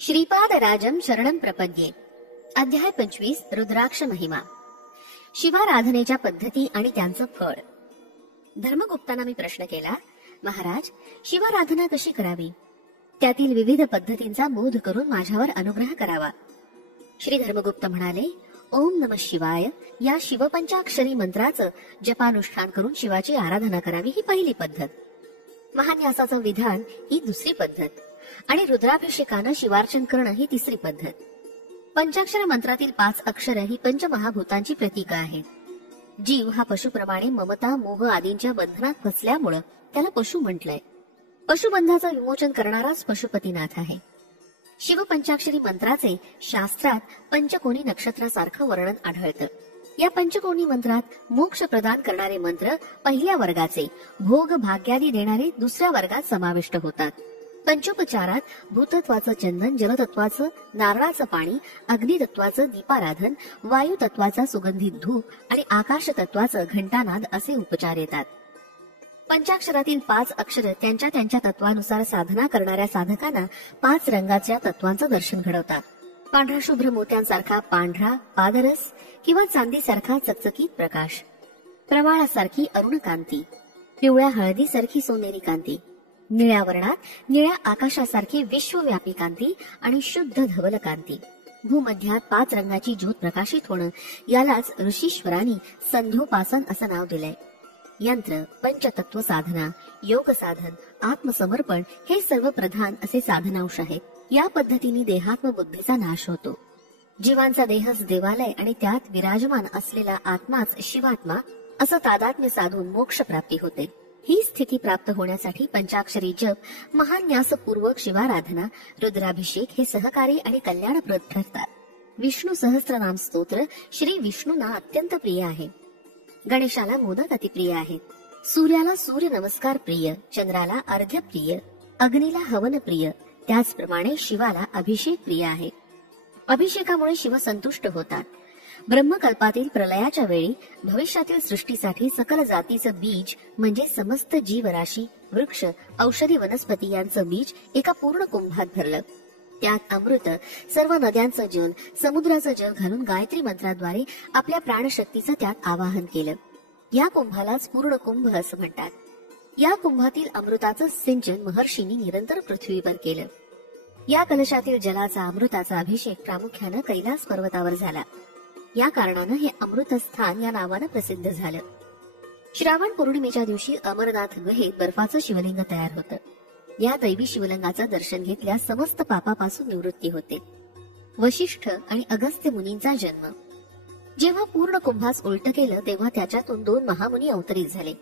श्रीपाद राजम शरणम प्रपद्ये. अध्याय 25. रुद्राक्ष महिमा. शिवाराधनेच्या पद्धती आणि त्यांचं फळ. धर्मगुप्तांना मी प्रश्न केला, महाराज, शिवाराधना कशी करावी? त्यातील विविध पद्धतींचा बोध करून माझ्यावर अनुग्रह करावा. श्री धर्मगुप्त म्हणाले, ओम नमः शिवाय या शिवपंचाक्षरी मंत्राचं जपानुष्ठान करून शिवाची आराधना करावी ही पहिली पद्धत. महान्यासाचं विधान ही दुसरी पद्धत आणि रुद्राभिषेकानं शिवार्चन करणं ही तिसरी पद्धत. पंचाक्षर मंत्रातील 5 अक्षर ही पंचमहाभूतांची प्रतीक आहेत. जीव हा पशुप्रमाणे ममता मोह आदींच्या बंधनात फसल्यामुळं त्याला पशु म्हटलंय. पशुबंधाचं विमोचन करणाराच पशुपतीनाथ आहे. शिवपंचाक्षरी मंत्राचे शास्त्रात पंचकोनी नक्षत्रासारखं वर्णन आढळतं. या पंचकोनी मंत्रात मोक्ष प्रदान करणारे मंत्र पहिल्या वर्गाचे, भोग भाग्यादी देणारे दुसऱ्या वर्गात समाविष्ट होतात. पंचोपचारात भूतत्वाचं चंदन, जलतत्वाचं नारळाचं पाणी, अग्नितत्वाचं दीपाराधन, वायुतत्वाचा सुगंधित धूप आणि आकाश तत्वाचं घंटानाद असे उपचार येतात. पंचाक्षरातील 5 अक्षर त्यांच्या त्यांच्या तत्वानुसार साधना करणाऱ्या साधकांना 5 रंगाच्या तत्वांचं दर्शन घडवतात. पांढरा शुभ्र मोत्यांसारखा पांढरा पादरस किंवा चांदीसारखा चकचकीत प्रकाश, प्रवाळासारखी अरुण कांती, पिवळ्या हळदीसारखी सोनेरी कांती, निळ्या वर्णात निळ्या आकाशासारखी विश्वव्यापी कांती आणि शुद्ध धवल कांती. भूमध्यात 5 रंगाची ज्योत प्रकाशित होणं यालाच ऋषीश्वरांनी संध्योपासन असं नाव दिलंय. यंत्र, पंचतत्व साधना, योग साधन, आत्मसमर्पण हे सर्व प्रधान असे साधनांश आहेत. या पद्धतीने देहात्म बुद्धीचा नाश होतो. जीवांचा देहच देवालय आणि त्यात विराजमान असलेला आत्माच शिवात्मा असं तादात्म्य साधून मोक्ष प्राप्ती होते. ही स्थिती प्राप्त होण्यासाठी पंचाक्षरी जप, महान्यासपूर्वक शिवाराधना, रुद्राभिषेक हे सहकारी आणि कल्याणप्रद ठरतात. विष्णू सहस्त्रनाम स्तोत्र श्री विष्णूंना अत्यंत प्रिय आहे. गणेशाला मोदक अतिप्रिय आहेत. सूर्याला सूर्य नमस्कार प्रिय, चंद्राला अर्घ्य प्रिय, अग्नीला हवन प्रिय, त्याचप्रमाणे शिवाला अभिषेक प्रिय आहे. अभिषेकामुळे शिव संतुष्ट होतात. ब्रह्मकल्पातील प्रलयाच्या वेळी भविष्यातील सृष्टीसाठी सकल जातीचं बीज म्हणजे समस्त जीवराशी, वृक्ष, औषधी वनस्पती यांचं बीज एका पूर्ण कुंभात भरलं. त्यात अमृत, सर्व नद्यांचं जल, समुद्राचं जल घालून गायत्री मंत्राद्वारे आपल्या प्राणशक्तीचं त्यात आवाहन केलं. या कुंभालाच पूर्ण कुंभ असं म्हणतात. या कुंभातील अमृताचं सिंचन महर्षींनी निरंतर पृथ्वीवर केलं. या कलशातील जलाचा अमृताचा अभिषेक प्रामुख्यानं कैलास पर्वतावर झाला. या कारणानं हे अमृतस्थान या नावानं प्रसिद्ध झालं. श्रावण पौर्णिमेच्या दिवशी अमरनाथ गुहेत बर्फाचं शिवलिंग तयार होतं. या दैवी शिवलिंगाचं दर्शन घेतल्यास समस्त पापापासून निवृत्ती होते. वशिष्ठ आणि अगस्त्य मुनींचा जन्म. जेव्हा पूर्ण कुंभास उलट केलं तेव्हा त्याच्यातून 2 महामुनी अवतरित झाले.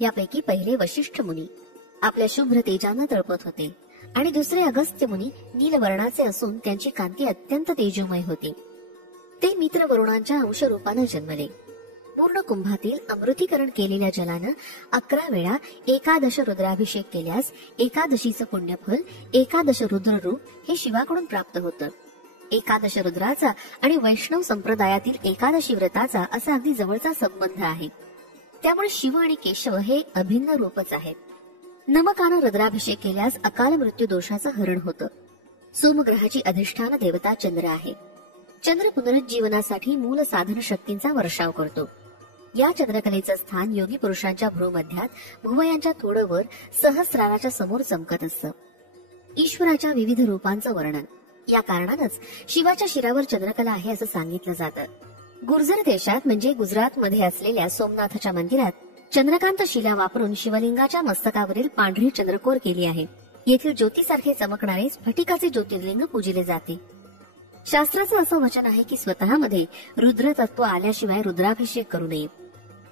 यापैकी पहिले वशिष्ठ मुनी आपल्या शुभ्र तेजानं तळपत होते आणि दुसरे अगस्त्य मुनी नीलवर्णाचे असून त्यांची कांती अत्यंत तेजोमय होती. ते मित्र वरुणांच्या अंशरूपानं जन्मले. पूर्ण कुंभातील अमृतीकरण केलेल्या जलानं 11 वेळा 11 रुद्राभिषेक केल्यास 11चं पुण्यफल 11 रुद्र रूप हे शिवाकडून प्राप्त होतं. 11 रुद्राचा आणि वैष्णव संप्रदायातील 11 व्रताचा असा अगदी जवळचा संबंध आहे. त्यामुळे शिव आणि केशव हे अभिन्न रूपच आहेत. नमकानं रुद्राभिषेक केल्यास अकाल मृत्यू दोषाचं हरण होतं. सोमग्रहाची अधिष्ठान देवता चंद्र आहे. चंद्र पुनरुज्जीवनासाठी मूल साधन शक्तींचा वर्षाव करतो. या चंद्रकलेचं स्थान योगी पुरुषांच्या भ्रूमध्यात भुवयांच्या थोडं वर सहस्राराच्या समोर चमकत असतं. ईश्वराच्या विविध रूपांचं वर्णन. या कारणानंच शिवाच्या शिरावर चंद्रकला आहे असं सांगितलं जातं. गुर्जर देशात म्हणजे गुजरात मध्ये असलेल्या सोमनाथच्या मंदिरात चंद्रकांत शिला वापरून शिवलिंगाच्या मस्तकावरील पांढरी चंद्रकोर केली आहे. येथील ज्योतीसारखे चमकणारे स्फटिकाचे ज्योतिर्लिंग पूजिले जाते. शास्त्राचं असं वचन आहे की स्वतःमध्ये रुद्र तत्व आल्याशिवाय रुद्राभिषेक करू नये.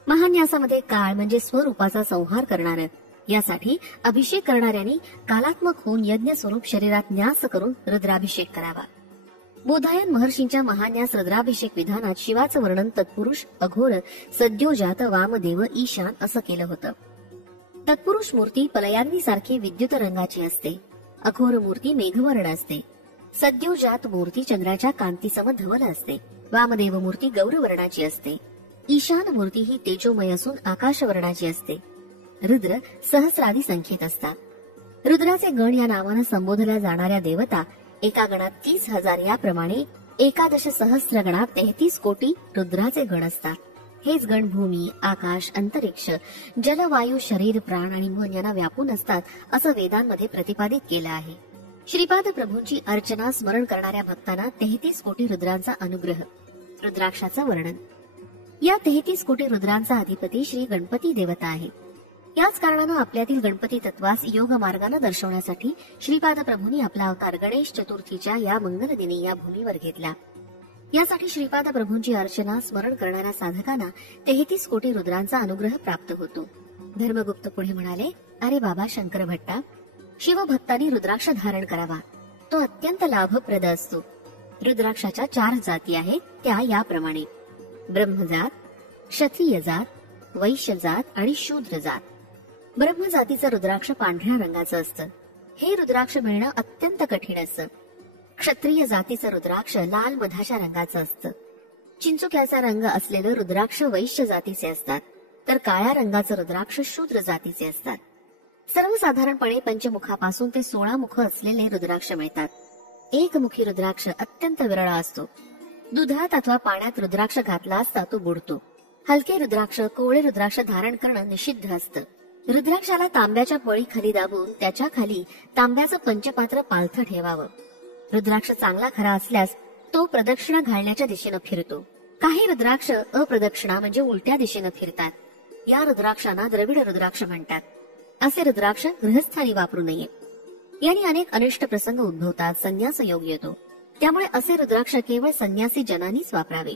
महान्यासामध्ये काळ म्हणजे स्वरूपाचा संहार करणारं. यासाठी अभिषेक करणाऱ्यांनी कालात्मक होऊन यज्ञ स्वरूप शरीरात न्यास करून रुद्राभिषेक करावा. बोधायन महर्षींच्या महान्यास रुद्राभिषेक विधानात शिवाचं वर्णन तत्पुरुष, अघोर, सद्योजात, वामदेव, ईशान असं केलं होतं. तत्पुरुष मूर्ती पलयाग्नीसारखी विद्युत रंगाची असते. अघोर मूर्ती मेघवर्ण असते. सद्योजात मूर्ती चंद्राच्या कांतीसम धवल असते. वामदेव मूर्ती गौरवर्णाची असते. ईशान मूर्ती ही तेजोमय असून आकाशवर्णाची असते. रुद्र सहस्रादी संख्येत असतात. रुद्राचे गण या नावानं संबोधल्या जाणाऱ्या देवता एका गणात 30,000 याप्रमाणे एकादश सहस्र गणात 33 कोटी रुद्राचे गण असतात. हेच गण भूमी, आकाश, अंतरिक्ष, जल, वायू, शरीर, प्राण आणि मन यांना व्यापून असतात असं वेदांमध्ये प्रतिपादित केलं आहे. श्रीपाद प्रभूंची अर्चना स्मरण करणाऱ्या भक्तांना 33 कोटी रुद्रांचा अनुग्रह. रुद्राक्षाचं वर्णन. या 33 कोटी रुद्रांचा अधिपती श्री गणपती देवता आहे. याच कारणानं आपल्यातील गणपती तत्वास योग मार्गाने दर्शवण्यासाठी श्रीपाद प्रभूंनी आपला अवतार गणेश चतुर्थीच्या या मंगल दिनी या भूमीवर घेतला. यासाठी श्रीपाद प्रभूंची अर्चना स्मरण करणाऱ्या साधकांना 33 कोटी रुद्रांचा अनुग्रह प्राप्त होतो. धर्मगुप्त पुढे म्हणाले, अरे बाबा शंकर भट्टा, शिवभक्तांनी रुद्राक्ष धारण करावा. तो अत्यंत लाभप्रद असतो. रुद्राक्षाच्या 4 जाती आहेत, त्या याप्रमाणे: ब्रह्मजात, क्षत्रिय जात, वैश्य जात आणि शूद्र जात. ब्रह्मजातीचं रुद्राक्ष पांढऱ्या रंगाचं असतं. हे रुद्राक्ष मिळणं अत्यंत कठीण असतं. क्षत्रिय जातीचं रुद्राक्ष लाल मधाच्या रंगाचं असतं. चिंचुक्याचा रंग असलेलं रुद्राक्ष वैश्य जातीचे असतात, तर काळ्या रंगाचं रुद्राक्ष शूद्र जातीचे असतात. सर्वसाधारणपणे पंचमुखापासून ते 16 मुख असलेले रुद्राक्ष मिळतात. एकमुखी रुद्राक्ष अत्यंत विरळ असतो. दुधात अथवा पाण्यात रुद्राक्ष घातला असता तो बुडतो. हलके रुद्राक्ष, कोवळे रुद्राक्ष धारण करणं निषिद्ध असतं. रुद्राक्षाला तांब्याच्या पळी खाली दाबून त्याच्या खाली तांब्याचं पंचपात्र पालथं ठेवावं. रुद्राक्ष चांगला खरा असल्यास तो प्रदक्षिणा घालण्याच्या दिशेनं फिरतो. काही रुद्राक्ष अप्रदक्षिणा म्हणजे उलट्या दिशेनं फिरतात. या रुद्राक्षांना द्रविड रुद्राक्ष म्हणतात. असे रुद्राक्ष गृहस्थानी वापरू नये. यांनी अनेक अनिष्ट प्रसंग उद्भवतात, संन्यास योग येतो. त्यामुळे असे रुद्राक्ष केवळ संन्यासी जनांनीच वापरावे.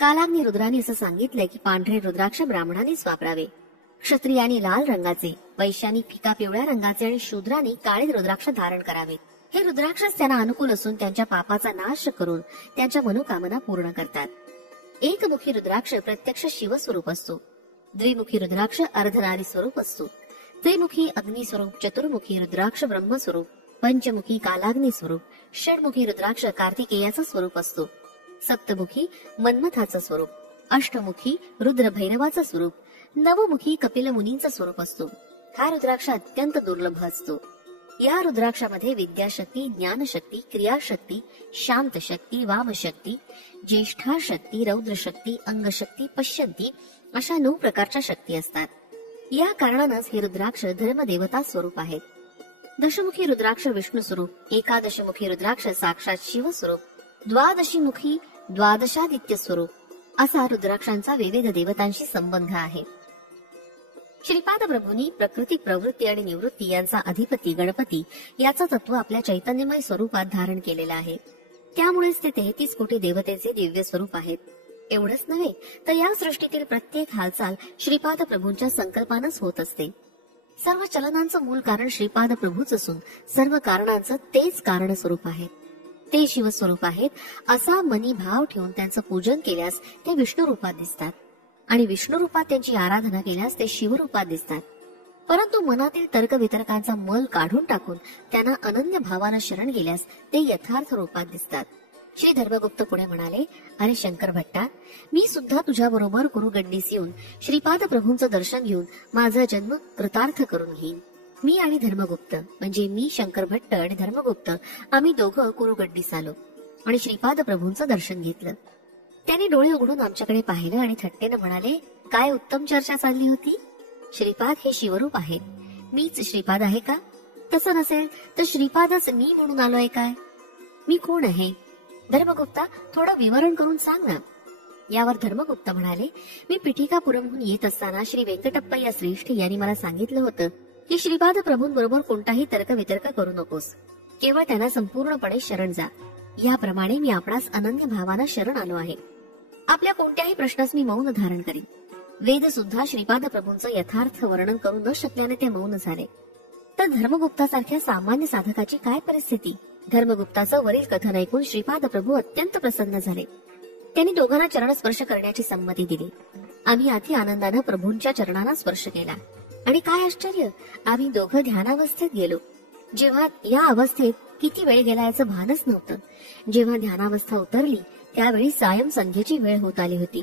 कालाग्नी रुद्रांनी असं सांगितलंय की पांढरे रुद्राक्ष ब्राह्मणांनीच वापरावे. क्षत्रियांनी लाल रंगाचे, वैश्यांनी फिका पिवळ्या रंगाचे आणि शूद्रांनी काळे रुद्राक्ष धारण करावे. हे रुद्राक्षच त्यांना अनुकूल असून त्यांच्या पापाचा नाश करून त्यांच्या मनोकामना पूर्ण करतात. एकमुखी रुद्राक्ष प्रत्यक्ष शिवस्वरूप असतो. द्विमुखी रुद्राक्ष अर्धनारी स्वरूप असतो. त्रिमुखी अग्निस्वरूप, चतुर्मुखी रुद्राक्ष ब्रह्मस्वरूप, पंचमुखी कालाग्नी स्वरूप, षडमुखी रुद्राक्ष कार्तिकेयाचं स्वरूप असतो. सप्तमुखी मन्मथाचं स्वरूप, अष्टमुखी रुद्र भैरवाचं स्वरूप, नवमुखी कपिल मुनींचं स्वरूप असतो. हा रुद्राक्ष अत्यंत दुर्लभ असतो. या रुद्राक्षामध्ये विद्याशक्ती, ज्ञानशक्ती, क्रियाशक्ती, शांतशक्ती, वामशक्ती, ज्येष्ठाशक्ती, रौद्रशक्ती, अंगशक्ती, पश्यंती अशा 9 प्रकारच्या शक्ती असतात. या कारणानंच हे रुद्राक्ष धर्मदेवता स्वरूप आहेत. दशमुखी रुद्राक्ष विष्णू स्वरूप, एकादशमुखी रुद्राक्ष साक्षात शिव स्वरूप, द्वादशीमुखी द्वादशादित्य स्वरूप असा रुद्राक्षांचा विविध देवतांशी संबंध आहे. श्रीपाद प्रभूंनी प्रकृती, प्रवृत्ती आणि निवृत्ती यांचा अधिपती गणपती याचं तत्व आपल्या चैतन्यमय स्वरूपात धारण केलेलं आहे. त्यामुळेच ते 33 कोटी देवतेचे दिव्य स्वरूप आहेत. एवढंच नव्हे तर या सृष्टीतील प्रत्येक हालचाल श्रीपाद प्रभूंच्या संकल्पानच होत असते. सर्व चलनांचं मूल कारण श्रीपाद प्रभूच असून सर्व कारणांचं तेच कारण स्वरूप आहे. ते शिवस्वरूप आहेत असा मनी भाव ठेवून त्यांचं पूजन केल्यास ते विष्णू रूपात दिसतात आणि विष्णू रूपात त्यांची आराधना केल्यास ते शिवरूपात दिसतात. परंतु मनातील तर्कवितर्कांचा मल काढून टाकून त्यांना अनन्य भावानं शरण गेल्यास ते यथार्थ रूपात दिसतात. श्री धर्मगुप्त पुढे म्हणाले, अरे शंकर भट्टा, मी सुद्धा तुझ्या बरोबर कुरुगड्डीस येऊन श्रीपाद प्रभूंचं दर्शन घेऊन माझा जन्म कृतार्थ करून घेईन. मी आणि धर्मगुप्त म्हणजे मी शंकर भट्ट आणि धर्मगुप्त आम्ही दोघं कुरुगड्डीस आलो आणि श्रीपाद प्रभूंचं दर्शन घेतलं. त्यांनी डोळे उघडून आमच्याकडे पाहिलं आणि थट्टेनं म्हणाले, काय उत्तम चर्चा चालली होती. श्रीपाद हे शिवरूप आहे. मीच श्रीपाद आहे का? तसं नसेल तर श्रीपादच मी म्हणून आलोय काय? मी कोण आहे? धर्मगुप्ता, थोडं विवरण करून सांग ना. यावर धर्मगुप्त म्हणाले, मी पिठिकापुरमहून येत असताना श्री व्यंकटप्पय्या श्रेष्ठ यांनी मला सांगितलं होतं की श्रीपाद प्रभूंबरोबर कोणताही तर्कवितर्क करू नकोस, केवळ त्यांना संपूर्णपणे शरण जा. याप्रमाणे मी आपणास अनन्य भावानं शरण आलो आहे. आपल्या कोणत्याही प्रश्नास मी मौन धारण करीन. वेद सुद्धा श्रीपाद प्रभूंचं यथार्थ वर्णन करू न शकल्याने ते मौन झाले. तर धर्मगुप्तासारख्या सामान्य साधकाची काय परिस्थिती? धर्मगुप्ताचं वरील कथन ऐकून श्रीपाद प्रभू अत्यंत प्रसन्न झाले. त्यांनी दोघांना चरण स्पर्श करण्याची संमती दिली. आम्ही अति आनंदानं प्रभूंच्या चरणांना स्पर्श केला आणि काय आश्चर्य, आम्ही दोघं ध्यानावस्थेत गेलो. जेव्हा या अवस्थेत किती वेळ गेला याचं भानच नव्हतं. जेव्हा ध्यानावस्था उतरली त्यावेळी सायं संध्येची वेळ होत आली होती.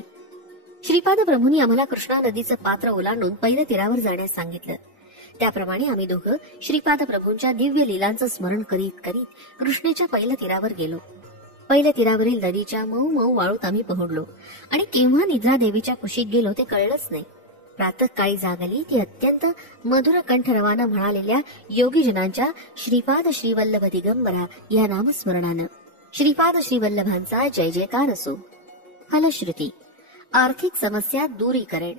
श्रीपाद प्रभूंनी आम्हाला कृष्णा नदीचं पात्र ओलांडून पैल तीरावर जाण्यास सांगितलं. त्याप्रमाणे आम्ही दोघं श्रीपाद प्रभूंच्या दिव्य लीलांचं स्मरण करीत करीत कृष्णेच्या पहिल्या तीरावर गेलो. पहिल्या तीरावरील नदीच्या मऊ मऊ वाळूत आम्ही पोहोडलो आणि केव्हा निद्रा देवीच्या कुशीत गेलो ते कळलंच नाही. प्रातःकाळी जाग आली ती अत्यंत मधुर कंठरवानं म्हणालेल्या योगीजनांच्या श्रीपाद श्रीवल्लभ दिगंबरा या नामस्मरणानं. श्रीपाद श्रीवल्लभांचा जय जयकार असो. फलश्रुती. आर्थिक समस्या दूरीकरण.